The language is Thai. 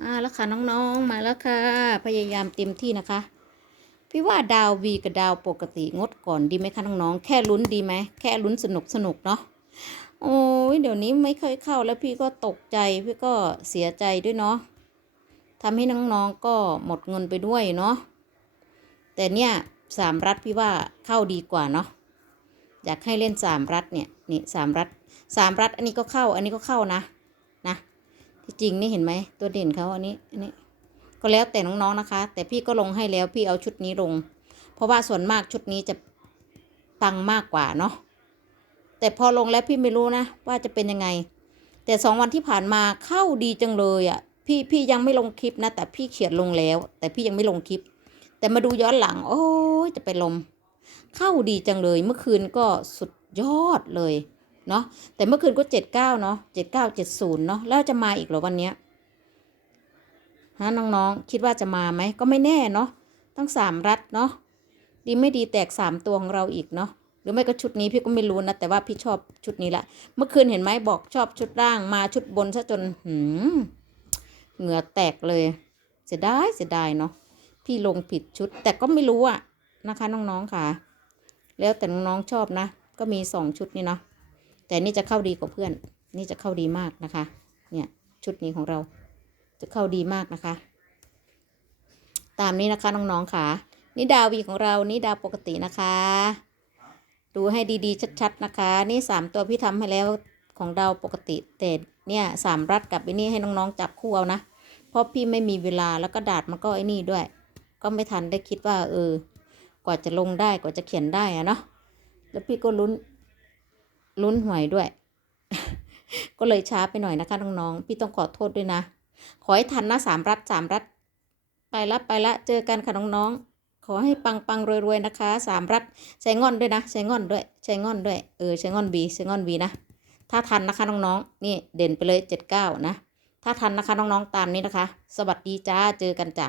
มาแล้วค่ะน้องๆมาแล้วค่ะ พยายามเต็มที่นะคะ พี่ว่าดาววีกับดาวปกติงดก่อนดีไหมคะน้องๆแค่ลุ้นดีไหมแค่ลุ้นสนุกสนุกเนาะโอ้ยเดี๋ยวนี้ไม่เคยเข้าแล้วพี่ก็ตกใจพี่ก็เสียใจด้วยเนาะทำให้น้องๆก็หมดเงินไปด้วยเนาะแต่เนี่ยสามรัฐพี่ว่าเข้าดีกว่าเนาะอยากให้เล่นสามรัฐเนี่ยนี่สามรัฐสามรัฐอันนี้ก็เข้าอันนี้ก็เข้านะนะ ที่จริงนี่เห็นไหมตัวเด่นเขาอันนี้อันนี้ ก็แล้วแต่น้องๆนะคะ แต่พี่ก็ลงให้แล้วพี่เอาชุดนี้ลง เพราะว่าส่วนมากชุดนี้จะตังมากกว่าเนาะแต่พอลงแล้วพี่ไม่รู้นะ ว่าจะเป็นยังไง แต่สองวันที่ผ่านมาเข้าดีจังเลยอะ่ะพี่พี่ยังไม่ลงคลิปนะ แต่พี่เขียนลงแล้ว แต่พี่ยังไม่ลงคลิป แต่มาดูย้อนหลัง โอ้จะไปลม เข้าดีจังเลย เมื่อคืนก็สุดยอดเลย เนาะแต่เมื่อคืนก็เจ็ดเก้าเนาะเจ็ดเก้าเจ็ดศูนย์เนาะแล้วจะมาอีกเหรอวันเนี้ยฮะน้องๆ คิดว่าจะมาไหมก็ไม่แน่เนาะตั้งสามรัฐเนาะดีไม่ดีแตกสามตัวของเราอีกเนาะหรือไม่ก็ชุดนี้พี่ก็ไม่รู้นะแต่ว่าพี่ชอบชุดนี้ละเมื่อคืนเห็นไหมบอกชอบชุดล่างมาชุดบนซะจนหืมเหงื่อแตกเลย เสียดายเสียดายเนาะพี่ลงผิดชุด แต่ก็ไม่รู้อะนะคะน้องๆค่ะ แล้วแต่น้องๆชอบนะ ก็มีสองชุดนี่เนาะ แต่นี่จะเข้าดีกว่าเพื่อน นี่จะเข้าดีมากนะคะ เนี่ยชุดนี้ของเราจะเข้าดีมากนะคะ ตามนี้นะคะน้องๆค่ะนี่ดาววีของเรานี่ดาวปกตินะคะ ดูให้ดีๆ ชัดๆนะคะ นี่สามตัวพี่ทำให้แล้วของดาวปกติแต่เนี่ยสามรัดกับไอ้นี่ให้น้องๆจับคู่เอานะเพราะพี่ไม่มีเวลาแล้วก็ดาดมันก็ไอ้นี่ด้วย ก็ไม่ทันได้คิดว่า เออ กว่าจะลงได้กว่าจะเขียนได้อะเนาะแล้วพี่ก็ลุ้น ลุ้นหวยด้วย ก็เลยช้าไปหน่อยนะคะน้องๆ พี่ต้องขอโทษด้วยนะ ขอให้ทันนะสามรัฐสามรัฐ ไปละไปละเจอกันค่ะน้องๆ ขอให้ปังปังรวยๆนะคะสามรัฐใช้งอนด้วยนะ ใช้งอนด้วย ใช้งอนด้วยเออใช้งอนบีใช้งอนบีนะ ถ้าทันนะคะน้องๆ นี่เด่นไปเลยเจ็ดเก้านะ ถ้าทันนะคะน้องๆตามนี้นะคะ สวัสดีจ้าเจอกันจ้ะ